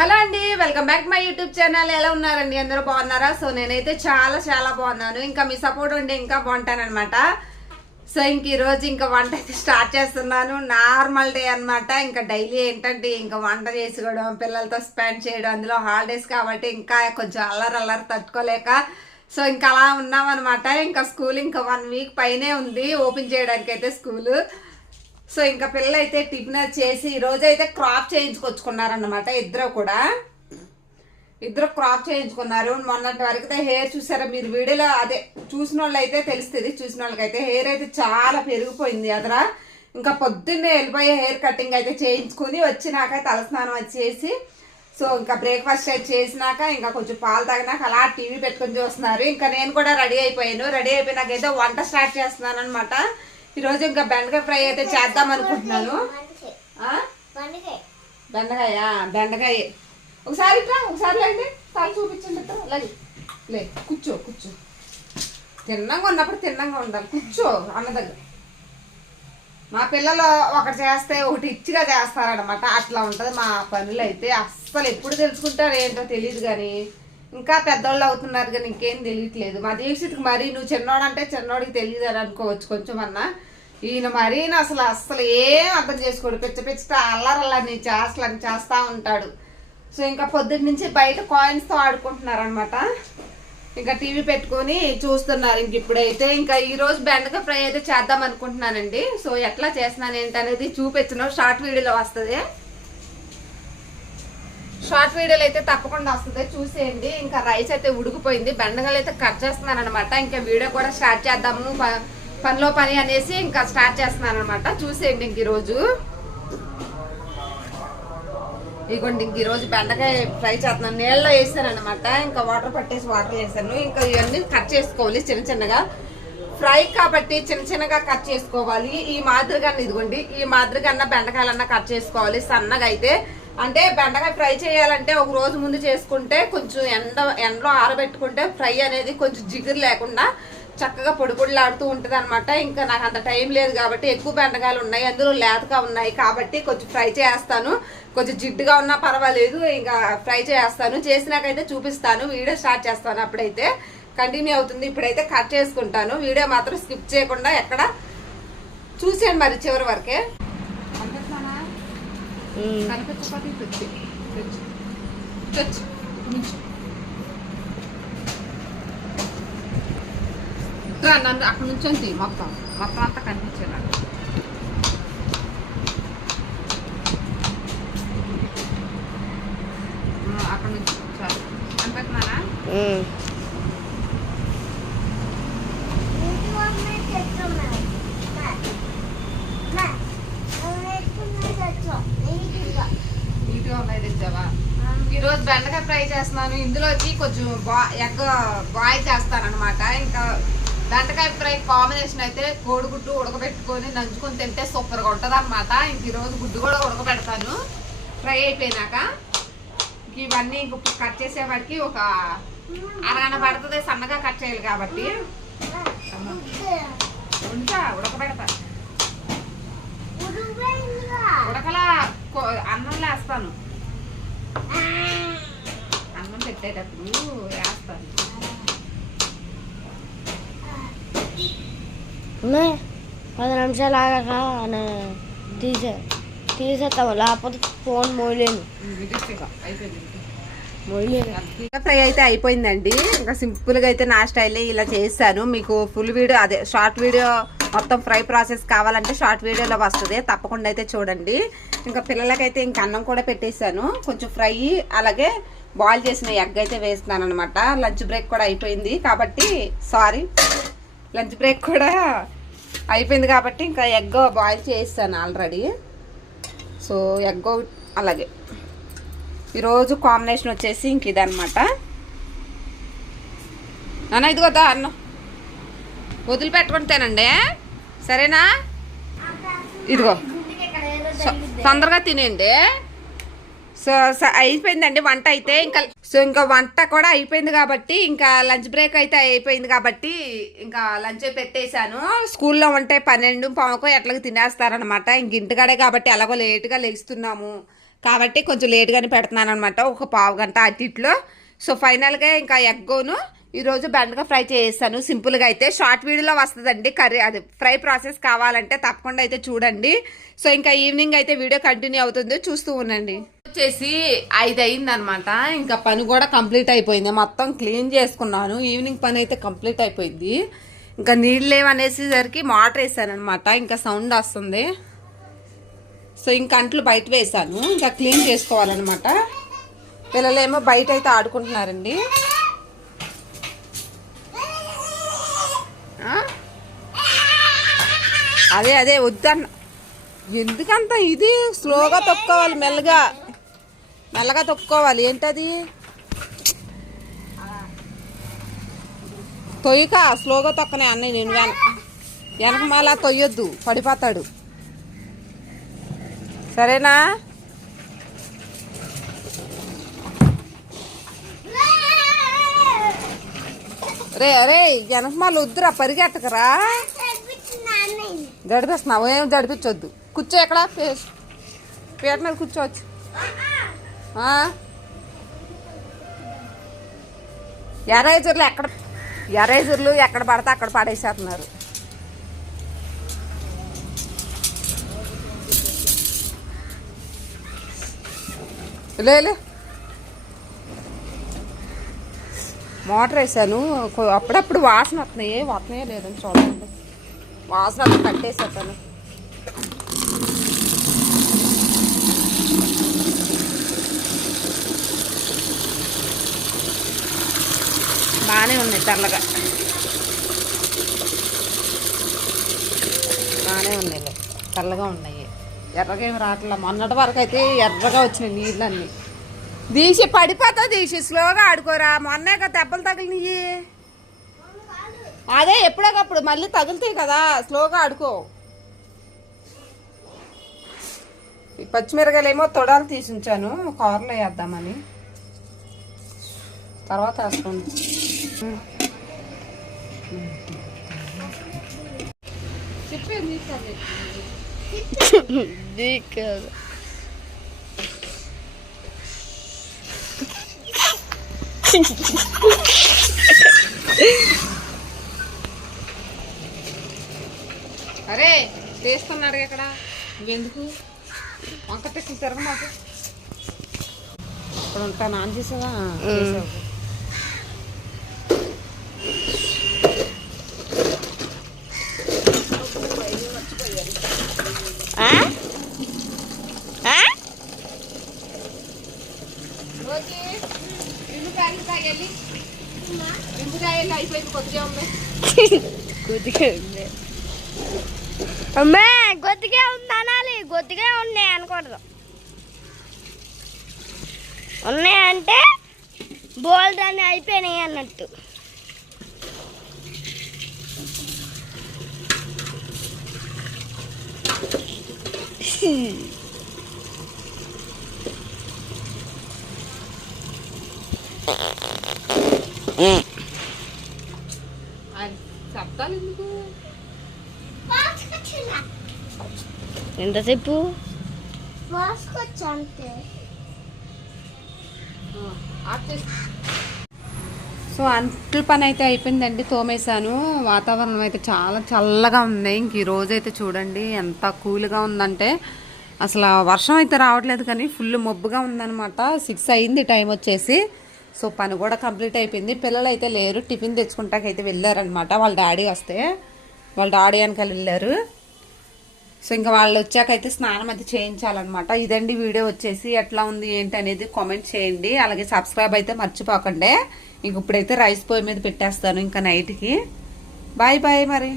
Hello అండి welcome back my YouTube channel. ఎలా ఉన్నారండి? అందరూ బాగున్నారా? సో నేనైతే చాలా చాలా బాగున్నాను. ఇంకా మీ సపోర్ట్ ఉంటే ఇంకా బాగుంటానమాట సో ఇంక ఈరోజు ఇంకా వంట అయితే స్టార్ట్ చేస్తున్నాను. నార్మల్ డే అన్నమాట. ఇంకా డైలీ ఏంటంటే ఇంకా వంట చేసుకోవడం పిల్లలతో స్పెండ్ చేయడం అందులో హాలిడేస్ కాబట్టి ఇంకా కొంచెం అల్లరి అల్లరి తట్టుకోలేక. సో ఇంకా అలా ఉన్నామన్నమాట. ఇంకా స్కూల్ ఇంకా వన్ వీక్ పైనే ఉంది. ఓపెన్ చేయడానికి అయితే స్కూలు. సో ఇంకా పిల్లలు అయితే టిఫిన్ చేసి ఈరోజు అయితే క్రాప్ చేయించుకొచ్చుకున్నారన్నమాట ఇద్దరు కూడా. ఇద్దరు క్రాప్ చేయించుకున్నారు. మొన్నటి వరకు అయితే హెయిర్ చూసారా మీరు వీడియోలో అదే చూసిన వాళ్ళు అయితే తెలుస్తుంది చూసిన వాళ్ళకైతే హెయిర్ అయితే చాలా పెరిగిపోయింది అదరా. ఇంకా పొద్దున్నే వెళ్ళిపోయే హెయిర్ కటింగ్ అయితే చేయించుకుని వచ్చినాక తలస్నానం వచ్చేసి సో ఇంకా బ్రేక్ఫాస్ట్ అయితే చేసినాక ఇంకా కొంచెం పాలు తాగినాక అలా టీవీ పెట్టుకొని చూస్తున్నారు. ఇంకా నేను కూడా రెడీ అయిపోయాను. రెడీ అయిపోయినాక అయితే వంట స్టార్ట్ చేస్తున్నాను అనమాట ఈరోజు ఇంకా బెండకాయ ఫ్రై అయితే చేద్దాం అనుకుంటున్నాను. బెండకాయ బెండకాయ. ఒకసారి ఇట్లా ఒకసారి లేండి. తల చూపించండి ఇట్లా లే లే కూర్చో కూర్చో. తిన్నంగా ఉన్నప్పుడు తిన్నంగా ఉండాలి. కూర్చో అన్న దగ్గర. మా పిల్లలు ఒకటి చేస్తే ఒకటి ఇచ్చిగా చేస్తారనమాట అట్లా ఉంటుంది మా పనులు అయితే అస్సలు ఎప్పుడు తెలుసుకుంటారు ఏంటో తెలియదు కానీ. ఇంకా పెద్దోళ్ళు అవుతున్నారు కానీ ఇంకేం తెలియట్లేదు. మా దీక్షిత్కి మరీ నువ్వు చిన్నోడంటే చిన్నోడికి తెలియదు అని అనుకోవచ్చు కొంచెం అన్నా ఈయన మరీ అసలు అస్సలు ఏం అర్థం చేసుకోడు. పిచ్చ పిచ్చట అల్లరల్లని చేస్తలని చేస్తూ ఉంటాడు. సో ఇంకా పొద్దున్న నుంచి బయట కాయిన్స్తో ఆడుకుంటున్నారు అనమాట ఇంకా టీవీ పెట్టుకొని చూస్తున్నారు. ఇంక ఇప్పుడైతే ఇంకా ఈరోజు బెండకాయ ఫ్రై అయితే చేద్దాం అనుకుంటున్నానండి. సో ఎట్లా చేస్తున్నాను ఏంటనేది చూపించిన. షార్ట్ వీడియోలో వస్తుంది. షార్ట్ వీడియోలు అయితే తప్పకుండా వస్తుంది. చూసేయండి. ఇంకా రైస్ అయితే ఉడికిపోయింది. బెండకాయలు అయితే కట్ చేస్తున్నాను అనమాట ఇంకా వీడియో కూడా స్టార్ట్ చేద్దాము. పనిలో పని అనేసి ఇంకా స్టార్ట్ చేస్తున్నాను అనమాట చూసేయండి ఇంక ఈరోజు. ఇదిగోండి ఇంక ఈరోజు బెండకాయ ఫ్రై చేస్తున్నాను. నీళ్ళలో వేసాను అనమాట ఇంకా వాటర్ పట్టేసి వాటర్ వేసాను. ఇంకా ఇవన్నీ కట్ చేసుకోవాలి చిన్న చిన్నగా. ఫ్రై కాబట్టి చిన్న చిన్నగా కట్ చేసుకోవాలి. ఈ మాదిరిగా ఇదిగోండి. ఈ మాదిరిగా బెండకాయలన్నా కట్ చేసుకోవాలి. సన్నగా అయితే. అంటే బెండకాయ ఫ్రై చేయాలంటే ఒక రోజు ముందు చేసుకుంటే కొంచెం ఎండ ఎండలో ఆరబెట్టుకుంటే ఫ్రై అనేది కొంచెం జిగురు లేకుండా చక్కగా పొడిపొడిలాడుతూ ఉంటుంది అనమాట ఇంకా నాకు అంత టైం లేదు కాబట్టి ఎక్కువ బెండకాయలు ఉన్నాయి అందులో లేతగా ఉన్నాయి కాబట్టి కొంచెం ఫ్రై చేస్తాను. కొంచెం జిడ్డుగా ఉన్నా పర్వాలేదు ఇంకా ఫ్రై చేస్తాను. చేసినాకైతే చూపిస్తాను వీడియో స్టార్ట్ చేస్తాను అప్పుడైతే. కంటిన్యూ అవుతుంది ఇప్పుడైతే కట్ చేసుకుంటాను. వీడియో మాత్రం స్కిప్ చేయకుండా ఎక్కడ చూసాను మరి చివరి వరకే. కనిపించకపోతే తెచ్చి తెచ్చు తెచ్చు ఇంకా నన్ను అక్కడ నుంచి మొత్తం మొత్తం అంతా కనిపించేలా. అక్కడ నుంచి చాలు కనిపెడుతున్నానా నీట్గా ఈరోజు బెండకాయ ఫ్రై చేస్తున్నాను. ఇందులోకి కొంచెం బా ఎగ్ బాయిల్ చేస్తానమాట ఇంకా బెండకాయ ఫ్రై కాంబినేషన్ అయితే కోడిగుడ్డు ఉడకబెట్టుకొని నంచుకొని తింటే సూపర్గా ఉంటుంది అనమాట ఇంక ఈరోజు గుడ్డు కూడా ఉడకబెడతాను. ఫ్రై అయిపోయినాక ఇంక ఇవన్నీ ఇంక కట్ చేసేవాడికి ఒక అరగన పడుతుంది. సన్నగా కట్ చేయాలి కాబట్టి. ఉంటా ఉడకబెడతా. ఉడకలా కో- అన్నంలో వేస్తాను. అన్నం పెట్టేటప్పుడు వేస్తాను. పది నిమిషాలు ఆగాక తీసే తీసేస్తాము. లేకపోతే ఫోన్ మోయలేను. ఫ్రై అయితే అయిపోయిందండి. ఇంకా సింపుల్గా అయితే నా స్టైల్లో ఇలా చేశాను మీకు ఫుల్ వీడియో అదే షార్ట్ వీడియో మొత్తం ఫ్రై ప్రాసెస్ కావాలంటే షార్ట్ వీడియోలో వస్తుంది. తప్పకుండా అయితే చూడండి. ఇంకా పిల్లలకైతే ఇంకా అన్నం కూడా పెట్టేశాను. కొంచెం ఫ్రై అలాగే బాయిల్ చేసిన ఎగ్ అయితే వేస్తున్నాను అనమాట లంచ్ బ్రేక్ కూడా అయిపోయింది కాబట్టి సారీ లంచ్ బ్రేక్ కూడా అయిపోయింది కాబట్టి ఇంకా ఎగ్ బాయిల్ చేస్తాను ఆల్రెడీ. సో ఎగ్ అలాగే. ఈరోజు కాంబినేషన్ వచ్చేసి ఇంక ఇదనమాట నాన్న ఇదిగోదా అన్న. వదిలిపెట్టుకుంటేనండి సరేనా? ఇదిగో. తొందరగా తినేయండి సో స- అయిపోయిందండి వంట అయితే. ఇంకా సో ఇంకా వంట కూడా అయిపోయింది కాబట్టి ఇంకా లంచ్ బ్రేక్ అయితే అయిపోయింది కాబట్టి ఇంకా లంచ్ పెట్టేశాను. స్కూల్లో ఉంటే పన్నెండు పావుకో ఎట్లకి తినేస్తారనమాట ఇంక ఇంటికాడే కాబట్టి ఎలాగో లేట్గా లేస్తున్నాము. కాబట్టి కొంచెం లేట్గానే పెడుతున్నాను అనమాట ఒక పావు గంట అటు ఇట్లో. సో ఫైనల్గా ఇంకా ఎగ్గోను ఈరోజు బెండకాయ ఫ్రై చేస్తాను. సింపుల్గా అయితే. షార్ట్ వీడియోలో వస్తుందండి. కర్రీ అది ఫ్రై ప్రాసెస్ కావాలంటే తప్పకుండా అయితే చూడండి. సో ఇంకా ఈవినింగ్ అయితే వీడియో కంటిన్యూ అవుతుంది. చూస్తూ ఉండండి. వచ్చేసి ఐదు అయింది అనమాట ఇంకా పని కూడా కంప్లీట్ అయిపోయింది. మొత్తం క్లీన్ చేసుకున్నాను. ఈవినింగ్ పని అయితే కంప్లీట్ అయిపోయింది. ఇంకా నీళ్ళు లేవనేసేసరికి మోటార్ వేసానమాట ఇంకా సౌండ్ వస్తుంది. సో ఇంక అంట్లు బయట వేసాను. ఇంకా క్లీన్ చేసుకోవాలన్నమాట. పిల్లలేమో బయట అయితే ఆడుకుంటున్నారండి. అదే అదే వద్దన్న. ఎందుకంత ఇది? స్లోగా తొక్కోవాలి మెల్లగా. మెల్లగా తొక్కోవాలి. ఏంటది? తొయ్యక స్లోగా తొక్కనే అన్నయ్య నేను వెన వెనక మళ్ళా తొయ్యొద్దు. పడిపోతాడు. సరేనా? రే అరే వెనక మళ్ళీ వద్దురా పరిగెట్టకరా జడిపిస్తున్నావు ఏం జడిపించొద్దు కూర్చో ఎక్కడ? పీట మీద కూర్చోవచ్చు. ఎరైజర్లు ఎరేజర్లు ఎక్కడ ఎరేజర్లు ఎక్కడ పడితే అక్కడ పడేసేస్తున్నారు. లేదు మోటార్ వేసాను. అప్పుడప్పుడు వాసన వస్తున్నాయి వస్తున్నాయో లేదని చూడండి. వాసన అంతా కట్టేసేస్తాను బాగానే ఉన్నాయి తెల్లగా. బాగానే ఉన్నాయి తెల్లగా ఉన్నాయి. ఎర్రగా ఏమి రావట్లే. మొన్నటి వరకు అయితే ఎర్రగా వచ్చినాయి నీళ్ళన్నీ. దీసి పడిపోతా దీసి స్లోగా ఆడుకోరా. మొన్నే కదా దెబ్బలు తగిలినాయి. అదే ఎప్పుడోకప్పుడు మళ్ళీ తగులుతాయి కదా స్లోగా ఆడుకో. ఈ పచ్చిమిరకాయలు ఏమో తొడాలు తీసి ఉంచాను కారులో వేద్దామని. తర్వాత వేసుకోండి చెప్పేది అరే తీస్తున్నాడు ఇక్కడ. నువ్వెందుకు? వంక తెచ్చి తిరగ మాకు. ఇక్కడ ఉంటాను ఆన్ చేసావా? కొద్దిగా ఉంది అమ్మే గొత్తిగా ఉంది అనాలి. గొత్తిగా ఉన్నాయి అనకూడదు. ఉన్నాయంటే బోల్డ్ అని అయిపోయినాయి అన్నట్టు. చెప్తాను ఎందుకు? ఎంతసేపు? సో అంట్ల పని అయితే అయిపోయిందండి తోమేశాను. వాతావరణం అయితే చాలా చల్లగా ఉంది. ఇంక ఈ రోజు అయితే చూడండి ఎంత కూల్గా ఉందంటే అసలు వర్షం అయితే రావట్లేదు కానీ ఫుల్ మబ్బుగా ఉందన్నమాట. సిక్స్ అయింది టైం వచ్చేసి. సో పని కూడా కంప్లీట్ అయిపోయింది. పిల్లలు అయితే లేరు టిఫిన్ తెచ్చుకుంటాకైతే వెళ్ళారనమాట వాళ్ళ డాడీ వస్తే వాళ్ళ డాడీ వెనకాల వెళ్ళారు. సో ఇంకా వాళ్ళు వచ్చాకైతే స్నానం అయితే చేయించాలన్నమాట. ఇదండి వీడియో వచ్చేసి ఎట్లా ఉంది ఏంటి అనేది కామెంట్ చేయండి. అలాగే సబ్స్క్రైబ్ అయితే మర్చిపోకండి. ఇంక ఇప్పుడైతే రైస్ పొయ్యి మీద పెట్టేస్తాను ఇంకా నైట్కి బాయ్ బాయ్ మరి.